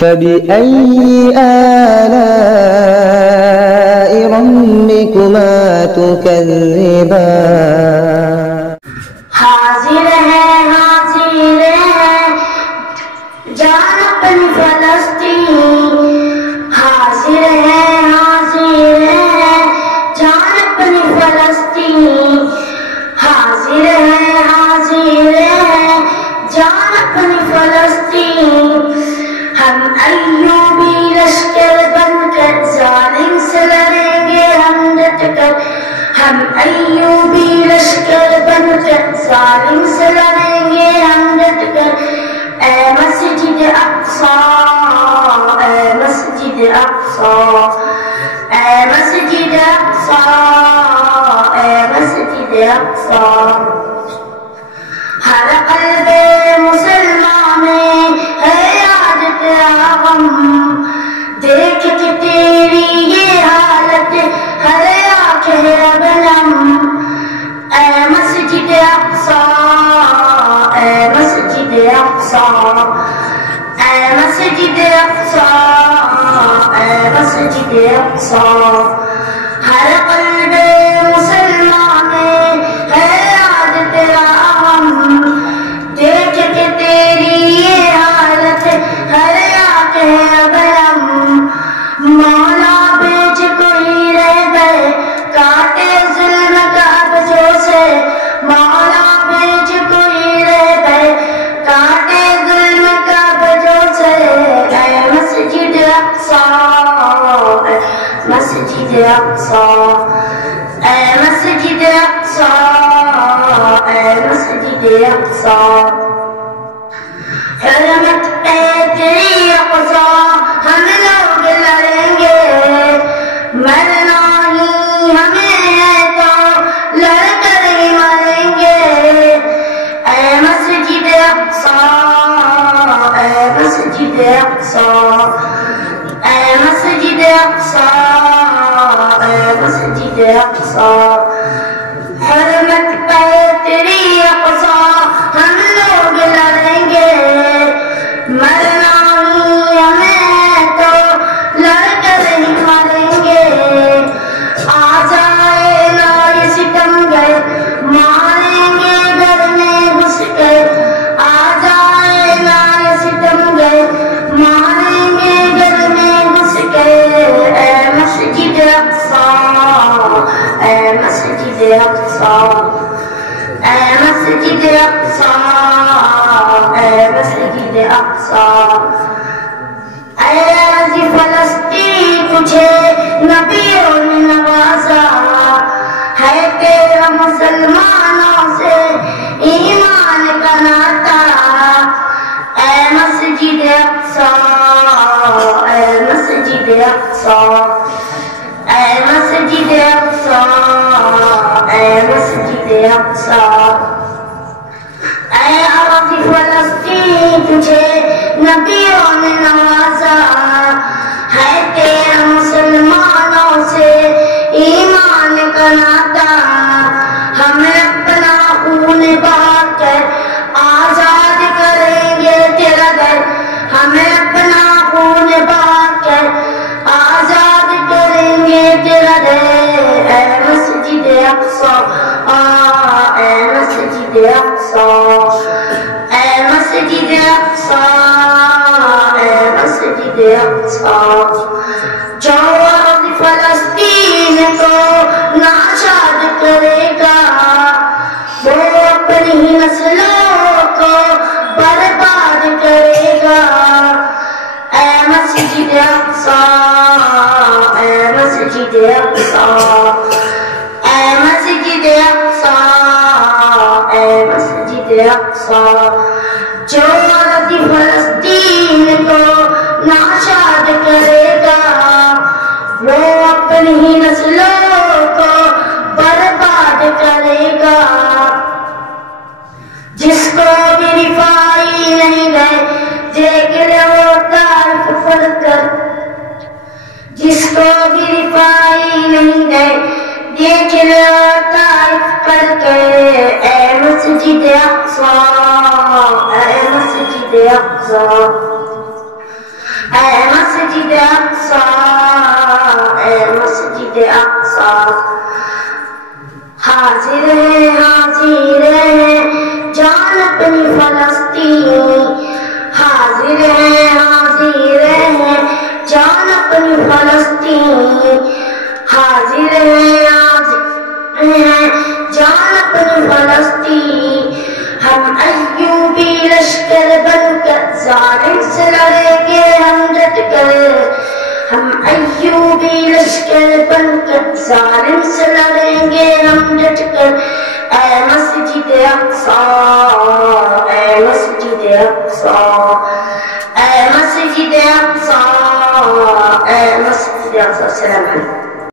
فبأي آلاء ربكما تكذبان حاضر ہے جان اپنی فلسطین، حاضر ہے جان اپنی فلسطین، حاضر ہے جان اپنی فلسطین، ہم ایوبی لشکر بن کر ظالم سے لڑیں گے ہم ڈٹ کر، ہم ایوبی لشکر بن کر ظالم سے لڑیں گے ہم ڈٹ کر، اے مسجد اقصی، اے مسجد اقصی، اے مسجد اقصی، اے مسجد اقصی، ہر قلب مسلمان میں ہے آج تیرا غم، دیکھ کے تیری یہ حالت ہر آنکھ ہے بلم، اے مسجد اقصی، اے مسجد اقصی، اے مسجد اقصی، اے مسجد اقصی، ہر قلب مسلمان میں ہے آج تیرا غم، دیکھ کے تیری یہ حالت ہر آنکھ ہے بلم، مولا بیچ کوئی رہ گئے کاٹے ظلم قبضوں سے، مولا بیچ کوئی رہ گئے کاٹے ظلم قبضوں سے، اے مسجد اقصی، اے مسجد اقصی، اے مسجد اقصی، اے مسجد اقصی، حرمت پہ تیری اقصی ہم لوگ لڑیں گے، مرنا ہی ہمیں ہے تو لڑ کر ہی مریں گے، اے مسجد اقصی، اے مسجد اقصی، اے مسجد اقصی، اے مسجد اقصی، حرمت پہ تیری اقصی ہم لوگ لڑیں گے، مرنا ہی ہمیں ہے تو لڑ کر ہی مریں گے، آ جائے نا یہ ستم گئے ماریں گے گھر میں گھس کر، آ جائے نا یہ ستم گئے ماریں گے گھر میں گھس کر، اے مسجد اقصی، اے مسجد اقصی، اے مسجد اقصی، اے مسجد اقصی، اے عرض فلسطین تجھے نبیوں نے نوازا، ہے تیرا مسلمانوں سے ایمان کا ناتا، اے مسجد اقصی، اے مسجد اقصی، اے مسجد اقصی، اے مسجد اقصی، اے عرض فلسطین تجھے نبیوں نے نوازا، ہے تیرا مسلمانوں سے ایمان کا ناتا، ہمیں اپنا خون بہا کر آزاد کریں گے تیرا گھر، ہمیں اپنا خون بہا کر آزاد کریں گے تیرا گھر، اے مسجد اقصی، اے مسجد اقصی، اے مسجد اقصی، اے مسجد اقصی، جو ارض فلسطین کو ناشاد کرے گا وہ اپنی ہی نسلوں کو برباد کرے گا، اے مسجد اقصی، اے مسجد اقصی، اے مسجد اقصی، اے مسجد اقصی، جو ارض فلسطین کو ناشاد کرے گا وہ اپنی ہی نسلوں کو برباد کرے گا، جس کو بھی رفائی نہیں گئے دیکھ لے وہ تعریف پڑھ کر، جس کو بھی رفائی نہیں گئے دیکھ لے وہ تعریف پڑھ کر، اے مسجد اقصی، اے مسجد اقصی، اقصی، اے مسجد اقصی، حاضر ہے جان اپنی فلسطین، حاضر ہے جان اپنی فلسطین، حاضر ہے جان اپنی فلسطین، ہم ایوبی لشکر بن کر ظالم سے لڑیں گے ہم ڈٹ کر، ہم ایوبی لشکر بن کر ظالم سے لڑیں گے ہم ڈٹ کر، اے مسجد اقصی، اے مسجد اقصی، اے مسجد اقصی، اے مسجد اقصی. السلام علیکم.